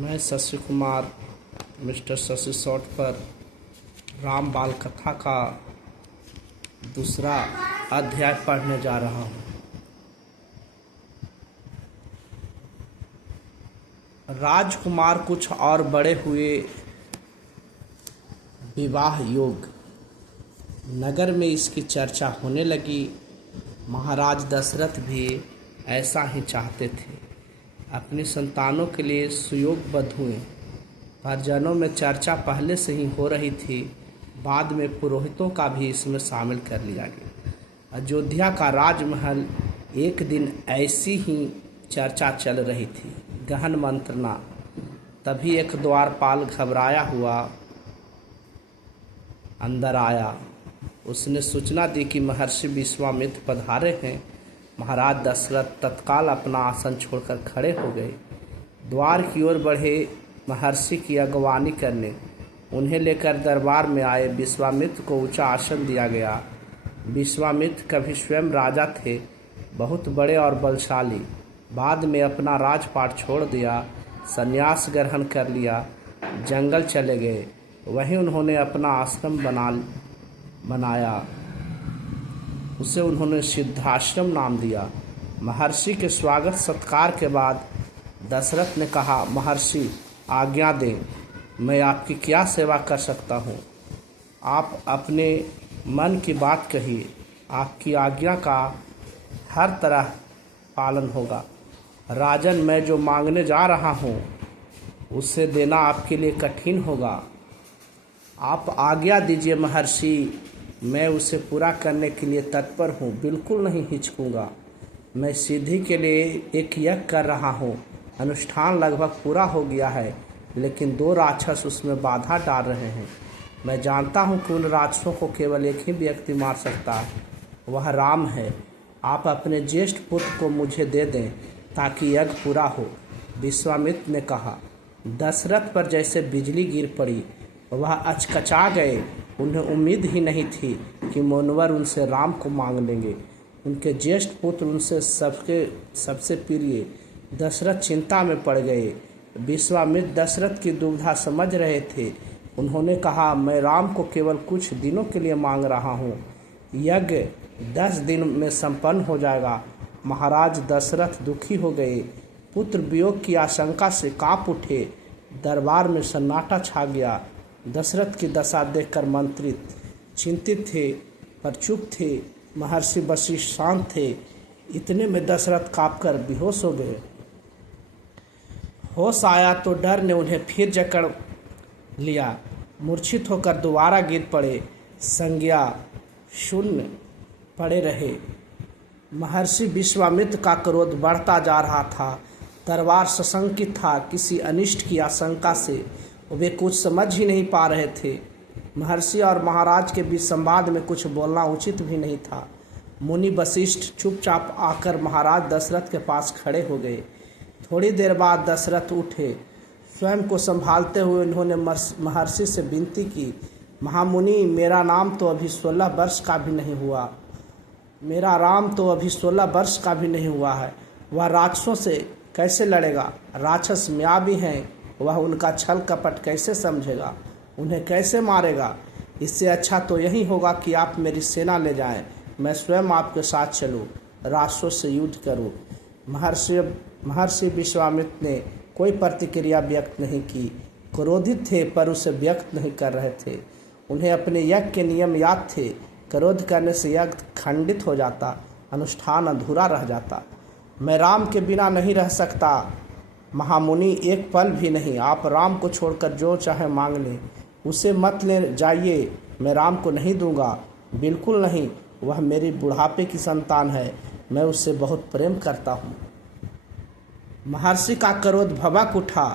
मैं Shashi Kumar mister Shashi short पर राम बाल कथा का दूसरा अध्याय पढ़ने जा रहा हूँ। राजकुमार कुछ और बड़े हुए। विवाह योग। नगर में इसकी चर्चा होने लगी। महाराज दशरथ भी ऐसा ही चाहते थे। अपनी संतानों के लिए सुयोगबद्ध हुए। परिजनों में चर्चा पहले से ही हो रही थी। बाद में पुरोहितों का भी इसमें शामिल कर लिया गया। अयोध्या का राजमहल एक दिन ऐसी ही चर्चा चल रही थी, गहन मंत्रणा। तभी एक द्वारपाल घबराया हुआ अंदर आया। उसने सूचना दी कि महर्षि विश्वामित्र पधारे हैं। महाराज दशरथ तत्काल अपना आसन छोड़कर खड़े हो गए। द्वार की ओर बढ़े महर्षि की अगवानी करने। उन्हें लेकर दरबार में आए। विश्वामित्र को ऊंचा आसन दिया गया। विश्वामित्र कभी स्वयं राजा थे, बहुत बड़े और बलशाली। बाद में अपना राजपाट छोड़ दिया, संन्यास ग्रहण कर लिया, जंगल चले गए। वहीं उन्होंने अपना आश्रम बनाया। उसे उन्होंने सिद्धाश्रम नाम दिया। महर्षि के स्वागत सत्कार के बाद दशरथ ने कहा, महर्षि आज्ञा दें, मैं आपकी क्या सेवा कर सकता हूँ? आप अपने मन की बात कहिए। आपकी आज्ञा का हर तरह पालन होगा। राजन, मैं जो मांगने जा रहा हूँ उससे देना आपके लिए कठिन होगा। आप आज्ञा दीजिए महर्षि, मैं उसे पूरा करने के लिए तत्पर हूँ, बिल्कुल नहीं हिचकूँगा। मैं सिद्धि के लिए एक यज्ञ कर रहा हूँ। अनुष्ठान लगभग पूरा हो गया है, लेकिन 2 राक्षस उसमें बाधा डाल रहे हैं। मैं जानता हूँ कि उन राक्षसों को केवल एक ही व्यक्ति मार सकता है, वह राम है। आप अपने ज्येष्ठ पुत्र को मुझे दे दें ताकि यज्ञ पूरा हो। विश्वामित्र ने कहा। दशरथ पर जैसे बिजली गिर पड़ी। वह अचकचा गए। उन्हें उम्मीद ही नहीं थी कि मुनिवर उनसे राम को मांग लेंगे। उनके ज्येष्ठ पुत्र उनसे सबसे प्रिय। दशरथ चिंता में पड़ गए। विश्वामित्र दशरथ की दुविधा समझ रहे थे। उन्होंने कहा, मैं राम को केवल कुछ दिनों के लिए मांग रहा हूँ। यज्ञ 10 दिन में संपन्न हो जाएगा। महाराज दशरथ दुखी हो गए। पुत्र वियोग की आशंका से कांप उठे। दरबार में सन्नाटा छा गया। दशरथ की दशा देखकर मंत्री चिंतित थे, पर चुप थे। महर्षि वशिष्ठ शांत थे। इतने में दशरथ कांपकर बेहोश हो गए। होश आया तो डर ने उन्हें फिर जकड़ लिया। मूर्छित होकर दोबारा गिर पड़े। संज्ञा शून्य पड़े रहे। महर्षि विश्वामित्र का क्रोध बढ़ता जा रहा था। दरबार सशंकित था। किसी अनिष्ट की आशंका से वे कुछ समझ ही नहीं पा रहे थे। महर्षि और महाराज के बीच संवाद में कुछ बोलना उचित भी नहीं था। मुनि वशिष्ठ चुपचाप आकर महाराज दशरथ के पास खड़े हो गए। थोड़ी देर बाद दशरथ उठे। स्वयं को संभालते हुए उन्होंने महर्षि से विनती की, महामुनि, मेरा नाम तो अभी 16 वर्ष का भी नहीं हुआ। मेरा राम तो अभी 16 वर्ष का भी नहीं हुआ है। वह राक्षसों से कैसे लड़ेगा? राक्षस म्यावी हैं। वह उनका छल कपट कैसे समझेगा? उन्हें कैसे मारेगा? इससे अच्छा तो यही होगा कि आप मेरी सेना ले जाएं। मैं स्वयं आपके साथ चलूं, राक्षसों से युद्ध करूं। महर्षि विश्वामित्र ने कोई प्रतिक्रिया व्यक्त नहीं की। क्रोधित थे पर उसे व्यक्त नहीं कर रहे थे। उन्हें अपने यज्ञ के नियम याद थे। क्रोध करने से यज्ञ खंडित हो जाता, अनुष्ठान अधूरा रह जाता। मैं राम के बिना नहीं रह सकता महामुनि, एक पल भी नहीं। आप राम को छोड़कर जो चाहे मांग लें, उसे मत ले जाइए। मैं राम को नहीं दूंगा, बिल्कुल नहीं। वह मेरी बुढ़ापे की संतान है। मैं उससे बहुत प्रेम करता हूँ। महर्षि का क्रोध भभक उठा।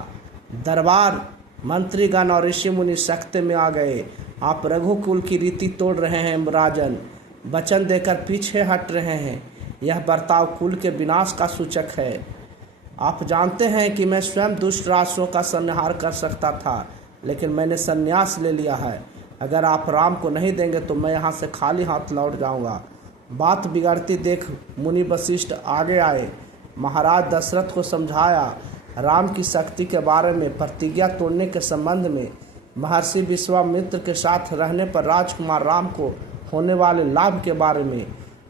दरबार मंत्रीगण और ऋषि मुनि सख्ते में आ गए। आप रघुकुल की रीति तोड़ रहे हैं राजन, वचन देकर पीछे हट रहे हैं। यह बर्ताव कुल के विनाश का सूचक है। आप जानते हैं कि मैं स्वयं दुष्ट राक्षसों का संहार कर सकता था, लेकिन मैंने संन्यास ले लिया है। अगर आप राम को नहीं देंगे तो मैं यहाँ से खाली हाथ लौट जाऊँगा। बात बिगड़ती देख मुनि वशिष्ठ आगे आए। महाराज दशरथ को समझाया, राम की शक्ति के बारे में, प्रतिज्ञा तोड़ने के संबंध में, महर्षि विश्वामित्र के साथ रहने पर राजकुमार राम को होने वाले लाभ के बारे में।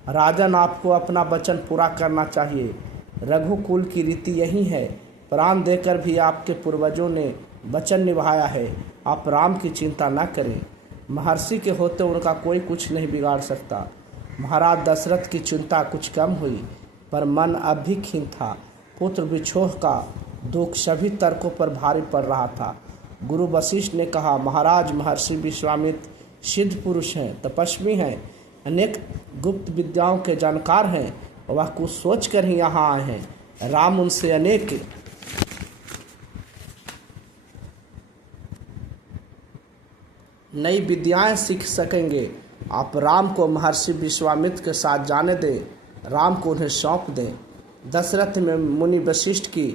राजन, आपको अपना वचन पूरा करना चाहिए। रघुकुल की रीति यही है। प्राण देकर भी आपके पूर्वजों ने वचन निभाया है। आप राम की चिंता न करें। महर्षि के होते उनका कोई कुछ नहीं बिगाड़ सकता। महाराज दशरथ की चिंता कुछ कम हुई, पर मन अब भी खिन्न था। पुत्र विछोह का दुख सभी तर्कों पर भारी पड़ रहा था। गुरु वशिष्ठ ने कहा, महाराज, महर्षि विश्वामित्र सिद्ध पुरुष हैं, तपस्वी हैं, अनेक गुप्त विद्याओं के जानकार हैं। वह कुछ सोच कर ही यहाँ आए हैं। राम उनसे अनेक नई विद्याएं सीख सकेंगे। आप राम को महर्षि विश्वामित्र के साथ जाने दें। राम को उन्हें सौंप दें। दशरथ ने मुनि वशिष्ठ की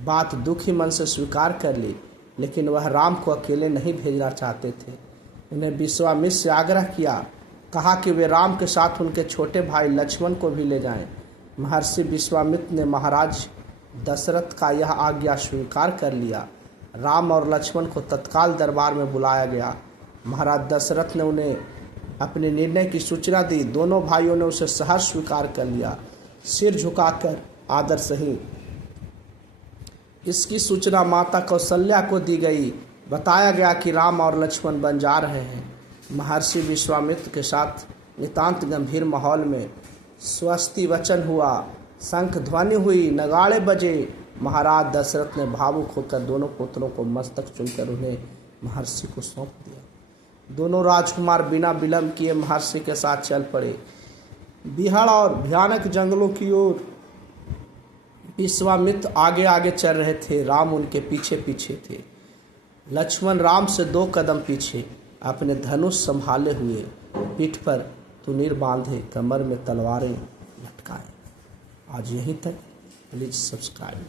बात दुखी मन से स्वीकार कर ली, लेकिन वह राम को अकेले नहीं भेजना चाहते थे। उन्हें विश्वामित्र से आग्रह किया, कहा कि वे राम के साथ उनके छोटे भाई लक्ष्मण को भी ले जाएं। महर्षि विश्वामित्र ने महाराज दशरथ का यह आज्ञा स्वीकार कर लिया। राम और लक्ष्मण को तत्काल दरबार में बुलाया गया। महाराज दशरथ ने उन्हें अपने निर्णय की सूचना दी। दोनों भाइयों ने उसे सहर्ष स्वीकार कर लिया, सिर झुकाकर आदर सही। इसकी सूचना माता कौशल्या को दी गई। बताया गया कि राम और लक्ष्मण बन जा रहे हैं। महर्षि विश्वामित्र के साथ नितांत गंभीर माहौल में स्वस्ति वचन हुआ, शंख ध्वनि हुई, नगाड़े बजे। महाराज दशरथ ने भावुक होकर दोनों पुत्रों को मस्तक चूमकर उन्हें महर्षि को सौंप दिया। दोनों राजकुमार बिना विलंब किए महर्षि के साथ चल पड़े। बिहाड़ और भयानक जंगलों की ओर विश्वामित्र आगे आगे चल रहे थे। राम उनके पीछे पीछे थे। लक्ष्मण राम से 2 कदम पीछे, अपने धनुष संभाले हुए, पीठ पर तुनीर बांधे, कमर में तलवारें लटकाए। आज यहीं तक। Please subscribe.